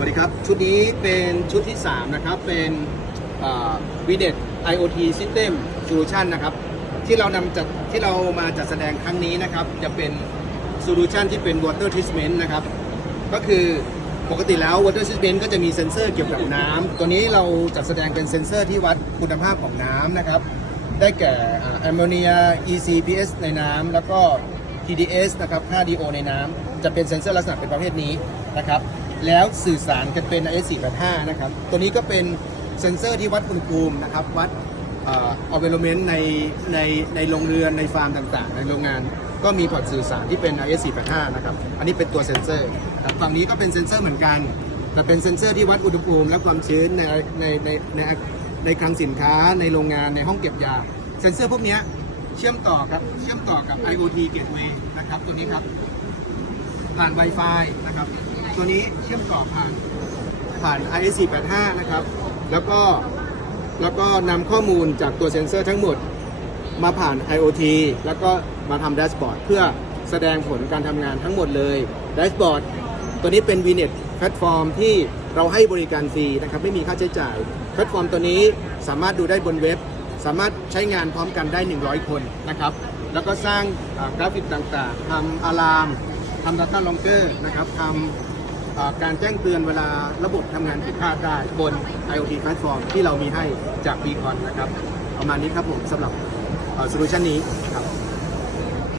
วัสดีครับ ชุดนี้เป็นชุดที่ 3 นะครับ เป็นวีเด็ IoT System Solution นะครับ ที่เรานำจัดที่เรามาจัดแสดงครั้งนี้นะครับ จะเป็นโซลูชันที่เป็น Water Treatment นะครับ ก็คือปกติแล้ว Water Treatment ก็จะมีเซ็นเซอร์เกี่ยวกับน้ำตัวนี้เราจัดแสดงเป็นเซ็นเซอร์ที่วัดคุณภาพของน้ำนะครับ ได้แก่แอมโมเนีย ECPS ในน้ำแล้วก็ TDS นะครับค่า DO ในน้ำจะเป็นเซ็นเซอร์ลักษณะเป็นประเภทนี้นะครับ แล้วสื่อสารกันเป็น IS485 นะครับ ตัวนี้ก็เป็นเซ็นเซอร์ที่วัดอุณหภูมินะครับ วัดเอเวลเมนต์ในในในโรงเรือนในฟาร์มต่างๆ ในโรงงานก็มีพอร์ตสื่อสารที่เป็น IS485 นะครับ อันนี้เป็นตัวเซ็นเซอร์ฝั่งนี้ก็เป็นเซ็นเซอร์เหมือนกัน แต่เป็นเซ็นเซอร์ที่วัดอุณหภูมิและความชื้นในในในในในคลังสินค้าในโรงงานในห้องเก็บยา เซ็นเซอร์พวกนี้เชื่อมต่อครับ เชื่อมต่อกับ IoT Gateway นะครับ ตัวนี้ครับ ผ่าน Wi-Fi นะครับ ตัวนี้เชื่อมต่อผ่านผ่าน IS485 นะครับ แล้วก็แล้วก็นำข้อมูลจากตัวเซ็นเซอร์ทั้งหมดมาผ่าน IoT แล้วก็มาทำแดชบอร์ดเพื่อแสดงผลการทำงานทั้งหมดเลยแดชบอร์ดตัวนี้เป็น VNet แพลตฟอร์มที่เราให้บริการฟรีนะครับไม่มีค่าใช้จ่าย แพลตฟอร์มตัวนี้สามารถดูได้บนเว็บ สามารถใช้งานพร้อมกันได้ 100 คนนะครับ แล้วก็สร้างกราฟิกต่างๆทำอะลามทำ Data Logger นะครับทำ การแจ้งเตือนเวลาระบบทำงานผิดพลาดได้บน IoT แพลตฟอร์มที่เรามีให้จาก Beacon นะครับ ประมาณนี้ครับผมสำหรับโซลูชันนี้ครับ